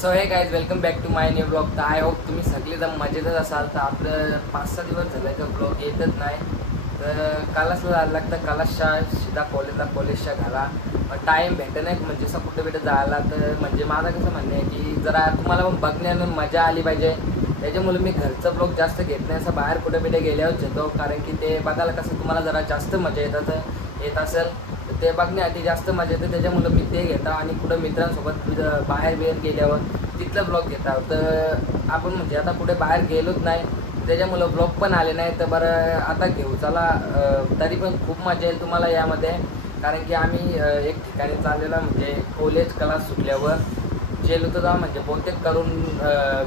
So hey guys welcome back to my new blog. तर I hope तुम्ही सगळेजण मजेतच असाल. तर आपलं 5-6 दिवस झालं का ब्लॉग येतच नाही. तर कालच जायला लागतं, कालच्या सीधा कॉलेजच्या घाला टाईम भेटत नाही. म्हणजे असं कुठे जायला. तर म्हणजे माझं कसं म्हणणं आहे की जरा तुम्हाला पण बघण्यानं मजा आली पाहिजे. त्याच्यामुळे मी घरचं ब्लॉग जास्त घेत नाही. असं बाहेर कुठे गेल्यावर घेतो, कारण की ते बघायला कसं तुम्हाला जरा जास्त मजा येत असेल. ते बघण्याआधी जास्त मजा येते. त्याच्यामुळं मी ते घेतो आणि कुठं मित्रांसोबत बाहेर गेल्यावर तिथलं ब्लॉग घेतो. तर आपण म्हणजे आता कुठे बाहेर गेलोच नाही, त्याच्यामुळं ब्लॉग पण आले नाही. तर बरं आता घेऊ चला. तरी पण खूप मजा येईल तुम्हाला यामध्ये, कारण की आम्ही एक ठिकाणी चाललेला म्हणजे कॉलेज क्लास सुटल्यावर गेलो तर म्हणजे बहुतेक करून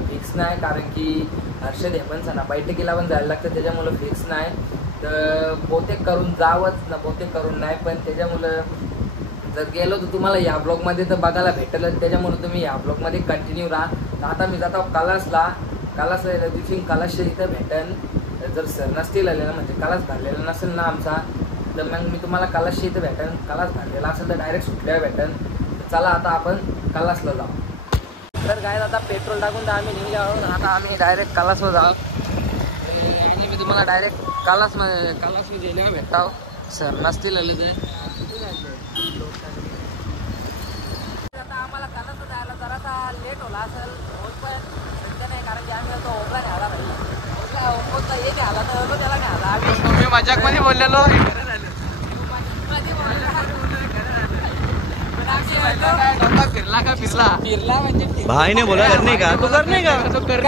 फिक्स नाही, कारण की हर्षद हे पण सणा बैठकीला पण जायला लागतं. त्याच्यामुळं फिक्स नाही. तर बहुतेक करून जावंच ना, बहुतेक करून नाही. पण त्याच्यामुळं जर गेलो तर तुम्हाला या ब्लॉगमध्ये तर बघायला भेटेलच. त्याच्यामुळे तुम्ही या ब्लॉगमध्ये कंटिन्यू राहा. तर आता मी जातो कलासला दिवशी कलासच्या इथं भेटेन. जर सर नसतील आले ना, म्हणजे कलास भरलेला नसेल ना आमचा, तर मग मी तुम्हाला कलासच्या इथं भेटेन. कलास भरलेला असेल तर डायरेक्ट सुटल्यावर भेटेन. तर चला आता आपण कलासला जाऊ. तर काय आता पेट्रोल टाकून तर आम्ही निघले आहोत. आता आम्ही डायरेक्ट कलासवर जाऊ आणि मी तुम्हाला डायरेक्ट कलास गेल्यावर भेटाव. सर नसतील आले तर आता आम्हाला कलासला जायला जरासा लेट होला असेल. होत पण सध्या नाही, कारण की आम्ही आता ओपला न्यायला पाहिजे. ओपला हे न्यायला तर त्याला न्यायला आम्ही मजाकमध्ये बोललेलो. फिरला म्हणजे भाई ने बोला करने का तो करने का तो कर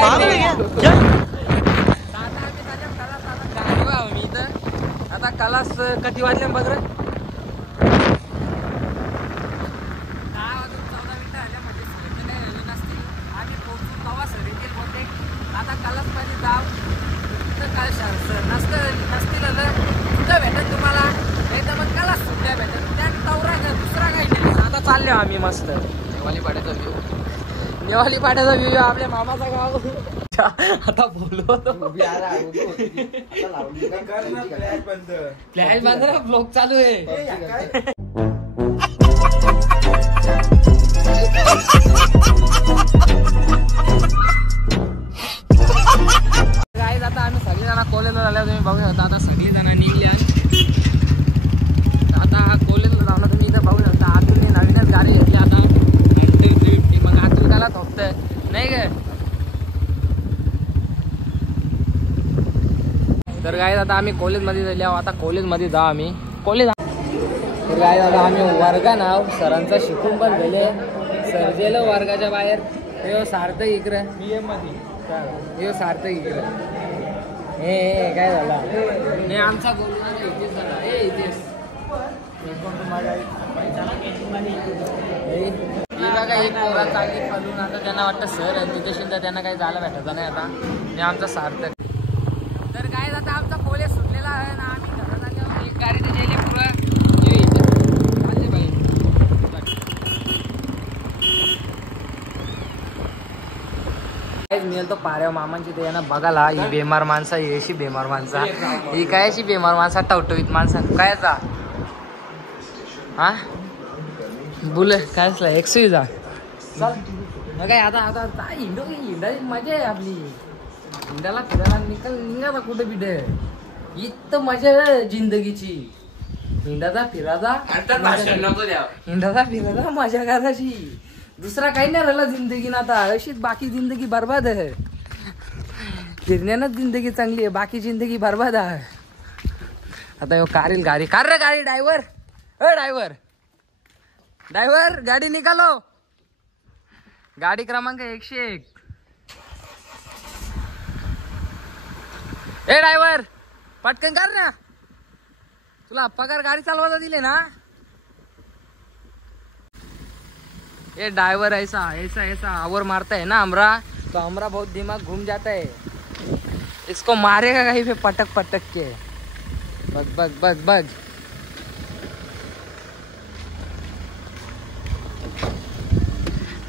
आता कलास कधी वाजले बघ रे. 10 वाजून 14 मिनिटं झाल्या. म्हणजे नसतील आम्ही पोहोचून नवा सर येतील बहुतेक. आता कलासमध्ये जाऊ. तिथं काय सर नसतील तिथं भेटेल तुम्हाला, नाही तर मग कलास सुद्धा भेटेल. त्या तवरा का दुसरा काही नाही. आता चाललो आम्ही मस्त नेवाली पाड्याचा व्ह्यू आपल्या मामाचा गाव. आता बोलवतो फ्लॅश बंद ब्लॉग चालू आहे. काय आता आम्ही सगळेजण कॉलेजला झाल्यावर तुम्ही बघू शकता. आता सगळेजण निघले. आता कॉलेजला जाऊन तुम्ही इथं बघू शकता. आतून नवीनच गाडी घेतली आता 350. मग आतून त्याला थोपतंय नाही ग. तर काय आता आम्ही कॉलेजमध्ये झाले आहोत. आता कॉलेजमध्ये जाऊ आम्ही कॉलेज. तर काय आता आम्ही वर्गा नाव सरांचा शिकून पण गेले. सर गेलो वर्गाच्या बाहेर. हे सार्थक इकडं हे सार्थक इकडं. हे काय झाला हे आमचा गोल इथेच झाला. हे इथेच बघा एक पोरा चांगली फलून. आता त्यांना वाटतं सर आहे तिथे तर त्यांना काही जायला भेटायचं नाही. आता हे आमचा सार्थक. तर काय आता आमचा कॉलेज सुटलेला आहे ना, आम्ही घरात आल्यावर एक गाडी तर गेले पुरं आले बाई. मी तो पाऱ्या मामांची ते ना बघायला. ही बेमार माणसं ही अशी बेमार माणसा ही काय अशी बेमार माणसा टवटवीत माणसा कायचा हा बुल काय असला एक्सवी जा काय. आता हिंडाची मजा आहे आपली. हिंडाला फिरायला निघाला कुठे बिडे. इथं मजा आहे जिंदगीची. हिंडाचा फिरायचा मजा करायची. दुसरा काही नाही राहिला जिंदगीनं आता. अशीच बाकी जिंदगी बर्बाद आहे. फिरण्यानंच जिंदगी चांगली आहे, बाकी जिंदगी बर्बाद आहे. आता यो कारील गाडी कार रे गाडी. ड्रायव्हर गाडी निघालो. गाडी क्रमांक 101. ए ड्रायव्हर पटकन कर ना. तुला पगार गाडी चालवायला दिले ना. ये ड्राइवर ऐसा आवर मारता है ना हमरा, तो हमरा बहुत दिमाग घूम जाता है. इसको मारेगा कहीं पे पटक के. बस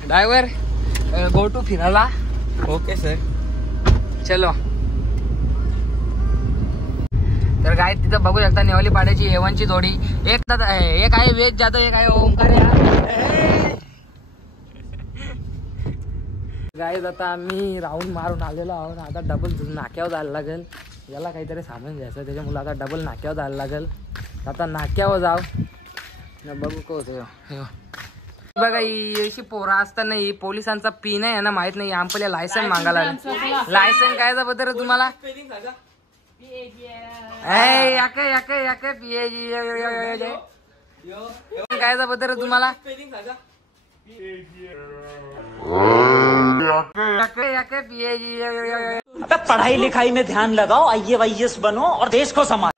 ड्राइवर गो टू फिरायला. ओके सर चलो. तर काय तिथं बघू शकता नेवाली पाड्याची एवनची जोडी. एक आहे वेद जाधव, एक आहे ओमकार. गाईज आता आम्ही राऊंड मारून आलेलो आहोत. आता डबल नाक्यावर जायला लागेल. याला काहीतरी सामान घ्यायचं त्याच्यामुळे आता डबल नाक्यावर जायला लागेल. आता नाक्यावर जाऊ बघू को होतं. बघा ही अशी पोरा असताना ही पोलिसांचा पिन आहे ना माहित नाही. आमपल्या लायसन मागायला लायसन काय बद्दल तुम्हाला काय बद्दल तुम्हाला पढ़ाई लिखाई में ध्यान लगाओ, IAS बनो और देश को संभालो.